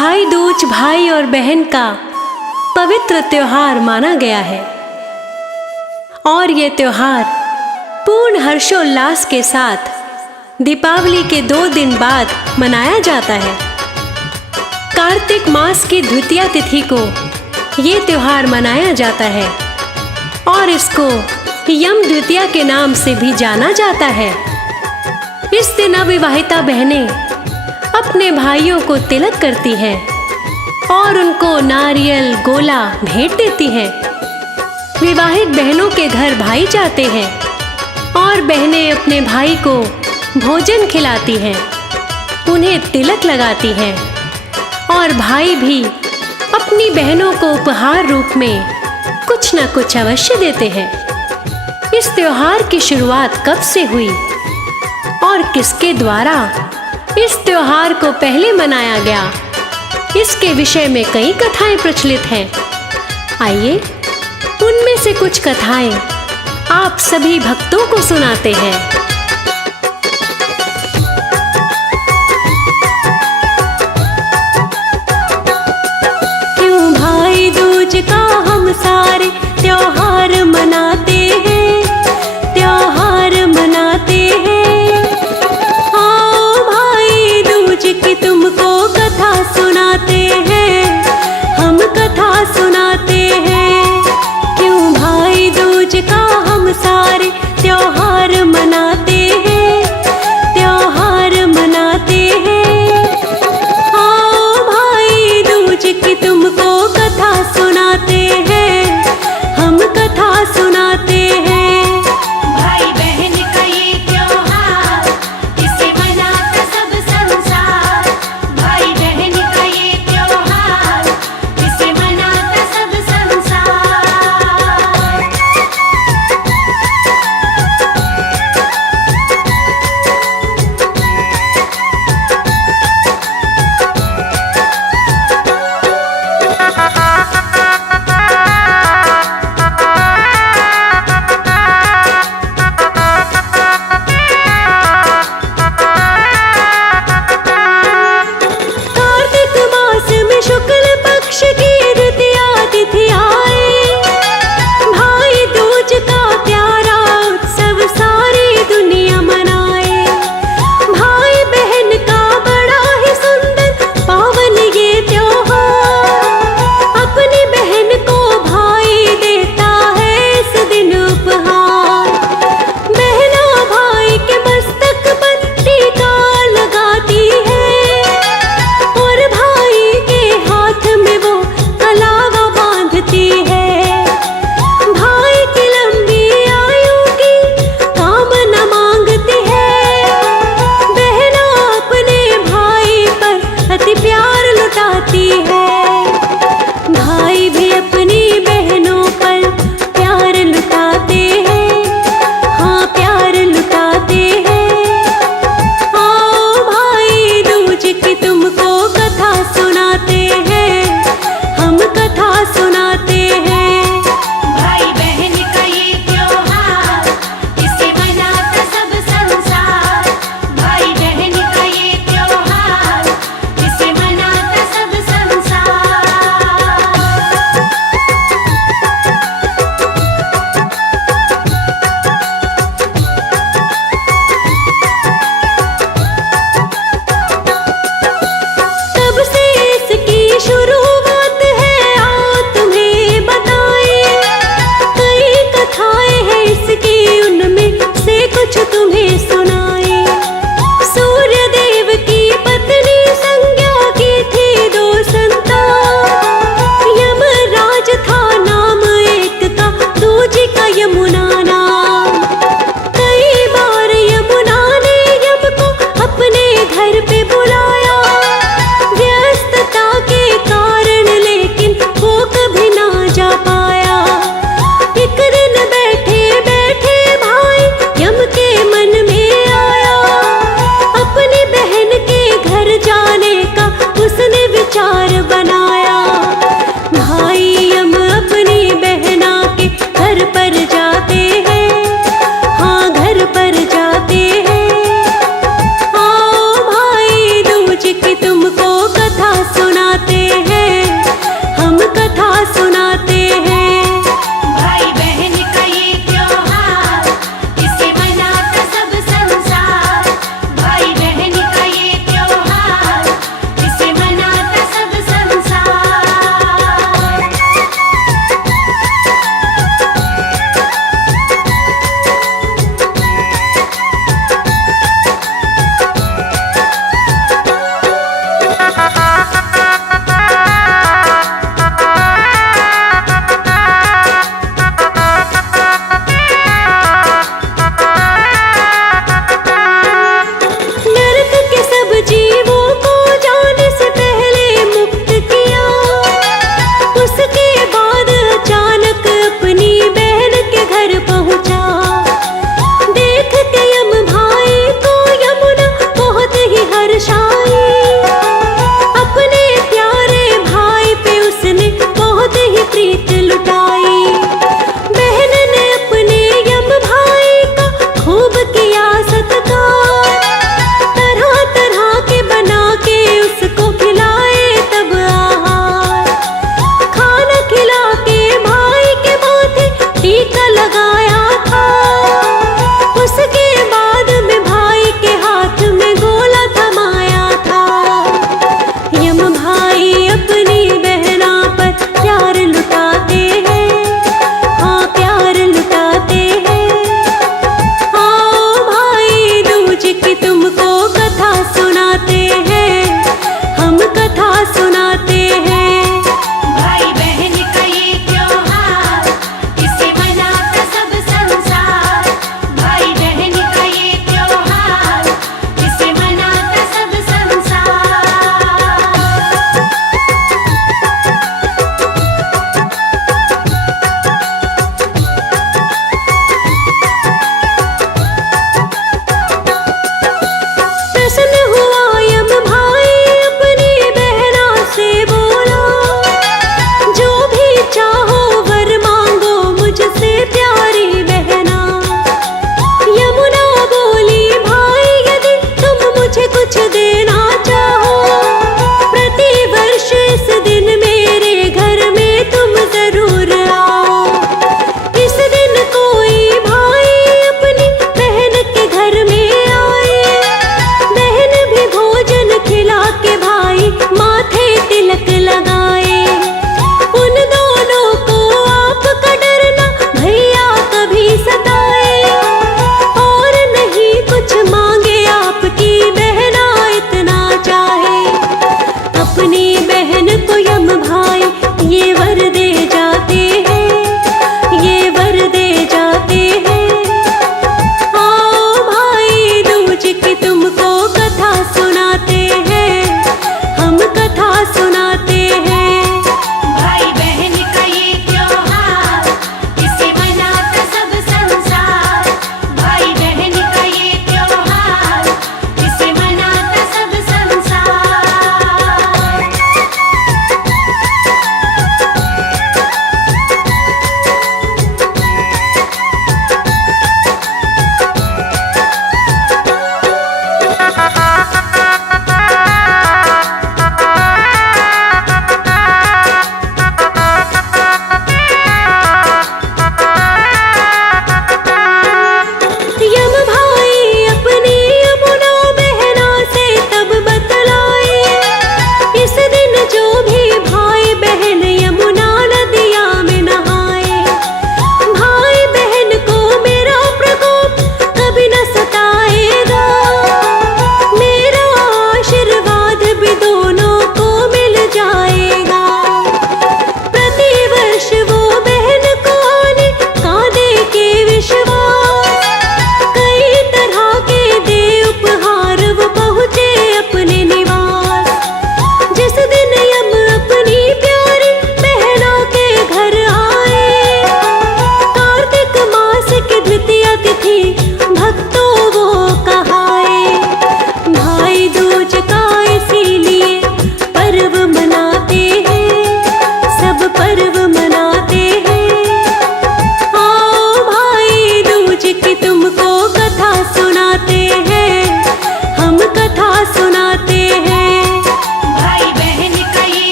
भाई दूज भाई और बहन का पवित्र त्योहार माना गया है और ये त्योहार पूर्ण हर्षोल्लास के साथ दीपावली के 2 दिन बाद मनाया जाता है। कार्तिक मास की द्वितीया तिथि को ये त्योहार मनाया जाता है और इसको यम द्वितीया के नाम से भी जाना जाता है। इस दिन अविवाहिता बहनें अपने भाइयों को तिलक करती हैं और उनको नारियल गोला भेंट देती हैं। विवाहित बहनों के घर भाई जाते हैं और बहनें अपने भाई को भोजन खिलाती हैं, उन्हें तिलक लगाती हैं और भाई भी अपनी बहनों को उपहार रूप में कुछ न कुछ अवश्य देते हैं। इस त्योहार की शुरुआत कब से हुई और किसके द्वारा इस त्योहार को पहले मनाया गया, इसके विषय में कई कथाएं प्रचलित हैं। आइए उनमें से कुछ कथाएं आप सभी भक्तों को सुनाते हैं। क्यों भाई दूज का हम सारे त्योहार मनाते हैं, त्योहार मनाते हैं। आओ भाई दूज की तुमको कथा सुनाते हैं, हम कथा सुनाते हैं। क्यों भाई दूज का हम सारे त्योहार मनाते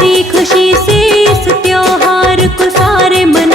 हंसी खुशी से इस त्योहार को सारे मन